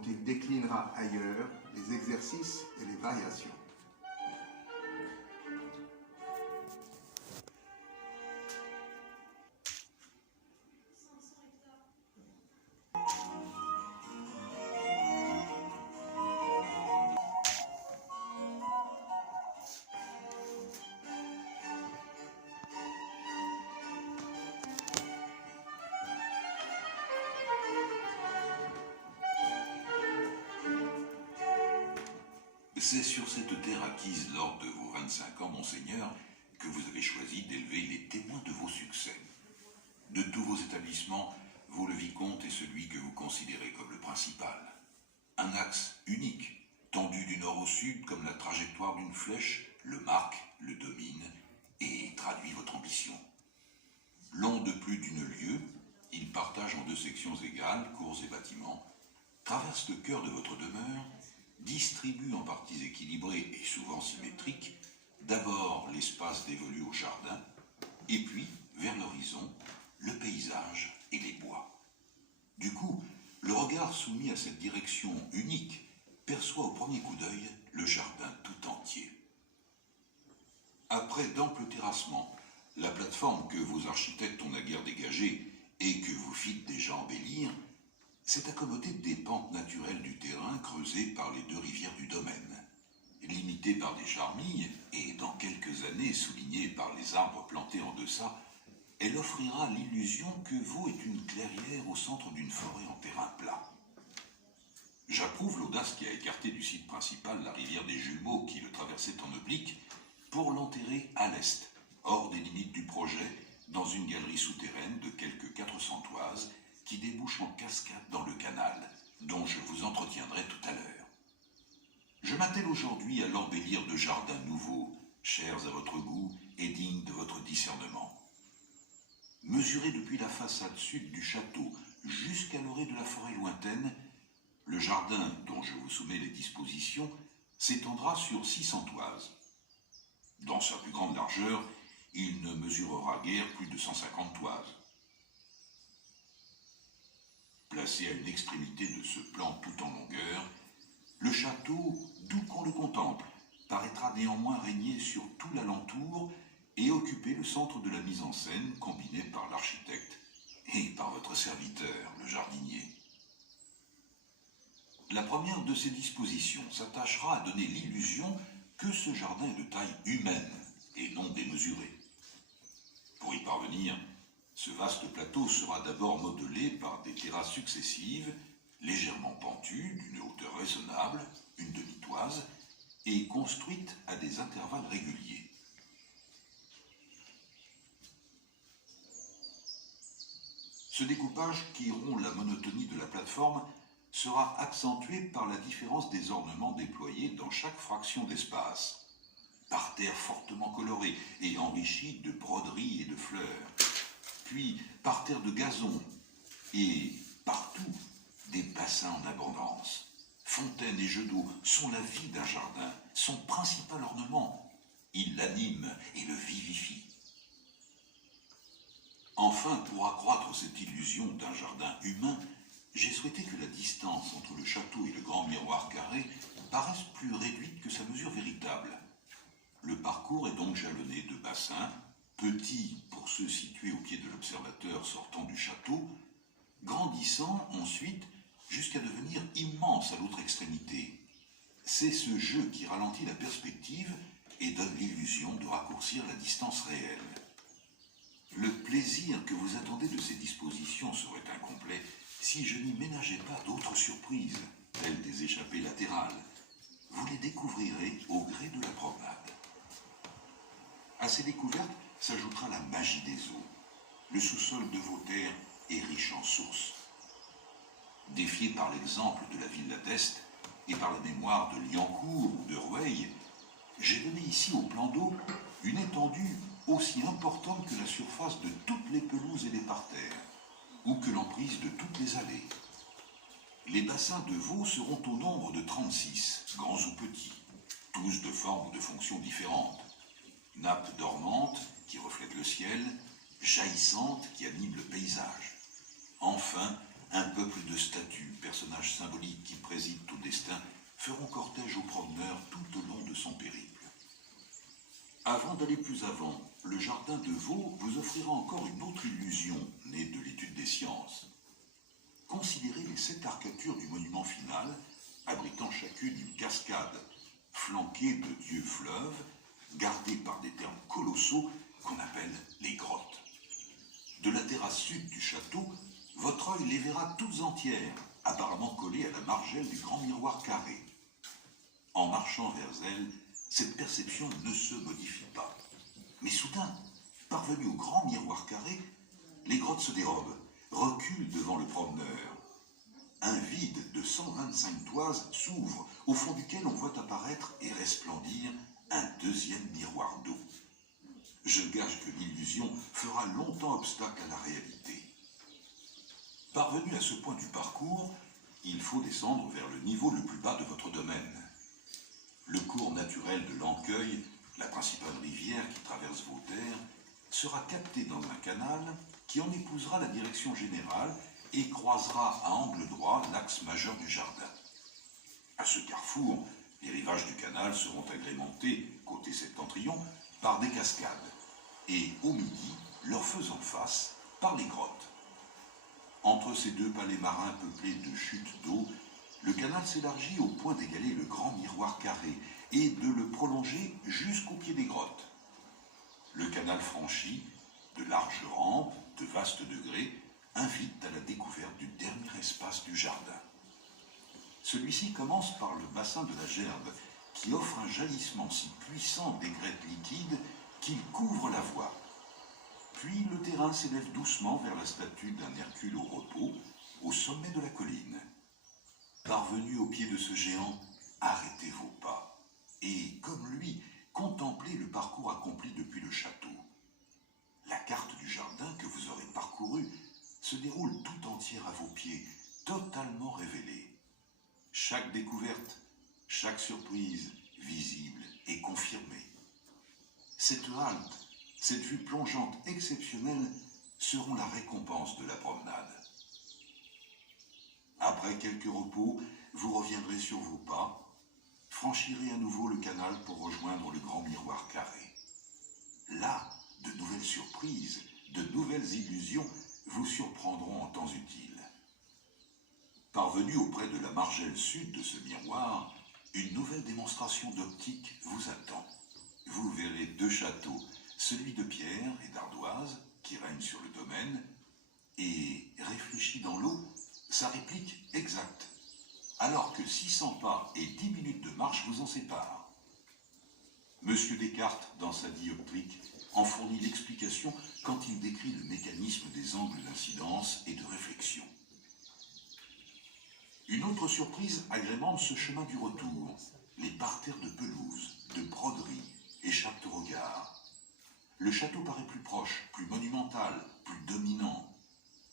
dont il déclinera ailleurs les exercices et les variations. C'est sur cette terre acquise lors de vos 25 ans, monseigneur, que vous avez choisi d'élever les témoins de vos succès. De tous vos établissements, vous, le vicomte, est celui que vous considérez comme le principal. Un axe unique, tendu du nord au sud comme la trajectoire d'une flèche, le marque, le domine et traduit votre ambition. Long de plus d'une lieue, il partage en deux sections égales, cours et bâtiments, traverse le cœur de votre demeure, distribue en parties équilibrées et souvent symétriques, d'abord l'espace dévolu au jardin, et puis, vers l'horizon, le paysage et les bois. Du coup, le regard soumis à cette direction unique perçoit au premier coup d'œil le jardin tout entier. Après d'amples terrassements, la plateforme que vos architectes ont naguère dégagée et que vous fîtes déjà embellir s'est accommodée des pentes naturelles du terrain creusées par les deux rivières du domaine. Limitée par des charmilles et dans quelques années soulignée par les arbres plantés en deçà, elle offrira l'illusion que Vaux est une clairière au centre d'une forêt en terrain plat. J'approuve l'audace qui a écarté du site principal la rivière des Jumeaux qui le traversait en oblique pour l'enterrer à l'est, hors des limites du projet, dans une galerie souterraine de quelques 400 toises qui débouche en cascade dans le canal, dont je vous entretiendrai tout à l'heure. Je m'attelle aujourd'hui à l'embellir de jardins nouveaux, chers à votre goût et dignes de votre discernement. Mesuré depuis la façade sud du château jusqu'à l'orée de la forêt lointaine, le jardin dont je vous soumets les dispositions s'étendra sur 600 toises. Dans sa plus grande largeur, il ne mesurera guère plus de 150 toises. Placé à une extrémité de ce plan tout en longueur, le château, d'où qu'on le contemple, paraîtra néanmoins régner sur tout l'alentour et occuper le centre de la mise en scène combinée par l'architecte et par votre serviteur, le jardinier. La première de ces dispositions s'attachera à donner l'illusion que ce jardin est de taille humaine et non démesurée. Pour y parvenir, ce vaste plateau sera d'abord modelé par des terrasses successives, légèrement pentues, d'une hauteur raisonnable, une demi-toise, et construites à des intervalles réguliers. Ce découpage qui rompt la monotonie de la plateforme sera accentué par la différence des ornements déployés dans chaque fraction d'espace. Parterre fortement coloré et enrichi de broderies et de fleurs, puis parterre de gazon et partout des bassins en abondance. Fontaines et jeux d'eau sont la vie d'un jardin, son principal ornement. Il l'anime et le vivifie. Enfin, pour accroître cette illusion d'un jardin humain, j'ai souhaité que la distance entre le château et le grand miroir carré paraisse plus réduite que sa mesure véritable. Le parcours est donc jalonné de bassins, petits pour ceux situés au pied de l'observateur sortant du château, grandissant ensuite jusqu'à devenir immense à l'autre extrémité. C'est ce jeu qui ralentit la perspective et donne l'illusion de raccourcir la distance réelle. Le plaisir que vous attendez de ces dispositions serait incomplet si je n'y ménageais pas d'autres surprises, telles des échappées latérales. Vous les découvrirez au gré de la promenade. À ces découvertes s'ajoutera la magie des eaux. Le sous-sol de vos terres est riche en sources. Défié par l'exemple de la villa d'Est et par la mémoire de Liancourt ou de Rueil, j'ai donné ici au plan d'eau une étendue aussi importante que la surface de toutes les pelouses et les parterres, ou que l'emprise de toutes les allées. Les bassins de Vaux seront au nombre de 36, grands ou petits, tous de formes ou de fonctions différentes. Nappes dormantes qui reflètent le ciel, jaillissantes qui animent le paysage. Enfin, un peuple de statues, personnages symboliques qui président au destin, feront cortège au promeneur tout au long de son périple. Avant d'aller plus avant, le jardin de Vaux vous offrira encore une autre illusion née de l'étude des sciences. Considérez les 7 arcatures du monument final, abritant chacune une cascade, flanquée de dieux fleuves, gardés par des termes colossaux qu'on appelle les grottes. De la terrasse sud du château, votre œil les verra toutes entières, apparemment collées à la margelle du grand miroir carré. En marchant vers elles, cette perception ne se modifie pas. Mais soudain, parvenus au grand miroir carré, les grottes se dérobent, reculent devant le promeneur. Un vide de 125 toises s'ouvre, au fond duquel on voit apparaître et resplendir un deuxième miroir d'eau. Je gage que l'illusion fera longtemps obstacle à la réalité. Parvenu à ce point du parcours, il faut descendre vers le niveau le plus bas de votre domaine. Le cours naturel de l'Ancueil, la principale rivière qui traverse vos terres, sera capté dans un canal qui en épousera la direction générale et croisera à angle droit l'axe majeur du jardin. À ce carrefour, les rivages du canal seront agrémentés, côté septentrion, par des cascades, et au midi, leur faisant face, par les grottes. Entre ces deux palais marins peuplés de chutes d'eau, le canal s'élargit au point d'égaler le grand miroir carré et de le prolonger jusqu'au pied des grottes. Le canal franchi, de larges rampes, de vastes degrés, invite à la découverte du dernier espace du jardin. Celui-ci commence par le bassin de la Gerbe, qui offre un jaillissement si puissant d'aigrettes liquides qu'il couvre la voie. Puis le terrain s'élève doucement vers la statue d'un Hercule au repos, au sommet de la colline. Parvenu au pied de ce géant, arrêtez vos pas, et, comme lui, contemplez le parcours accompli depuis le château. La carte du jardin que vous aurez parcouru se déroule tout entière à vos pieds, totalement révélée. Chaque découverte, chaque surprise, visible et confirmée. Cette halte, cette vue plongeante exceptionnelle seront la récompense de la promenade. Après quelques repos, vous reviendrez sur vos pas, franchirez à nouveau le canal pour rejoindre le grand miroir carré. Là, de nouvelles surprises, de nouvelles illusions vous surprendront en temps utile. Parvenu auprès de la margelle sud de ce miroir, une nouvelle démonstration d'optique vous attend. Vous verrez 2 châteaux, celui de pierre et d'ardoise qui règne sur le domaine, et réfléchi dans l'eau, sa réplique exacte, alors que 600 pas et 10 minutes de marche vous en séparent. Monsieur Descartes, dans sa dioptrique, en fournit l'explication quand il décrit le mécanisme des angles d'incidence et de réflexion. Une autre surprise agrémente ce chemin du retour. Les parterres de pelouse, de broderie, échappent au regard. Le château paraît plus proche, plus monumental, plus dominant.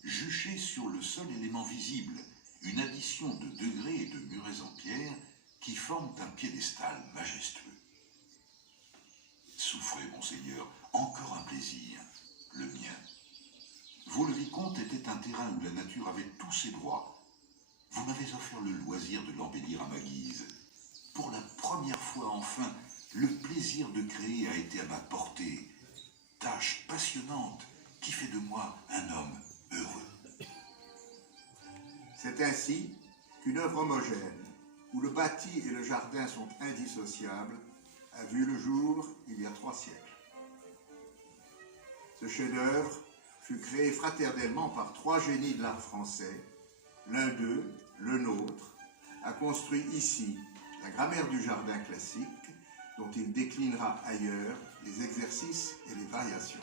Juché sur le seul élément visible, une addition de degrés et de murets en pierre qui forment un piédestal majestueux. Souffrez, monseigneur, encore un plaisir, le mien. Vaux-le-Vicomte était un terrain où la nature avait tous ses droits. Vous m'avez offert le loisir de l'embellir à ma guise. Pour la première fois enfin, le plaisir de créer a été à ma portée. Tâche passionnante qui fait de moi un homme heureux. C'est ainsi qu'une œuvre homogène, où le bâti et le jardin sont indissociables, a vu le jour il y a 3 siècles. Ce chef-d'œuvre fut créé fraternellement par 3 génies de l'art français. L'un d'eux, le nôtre, a construit ici la grammaire du jardin classique, dont il déclinera ailleurs les exercices et les variations.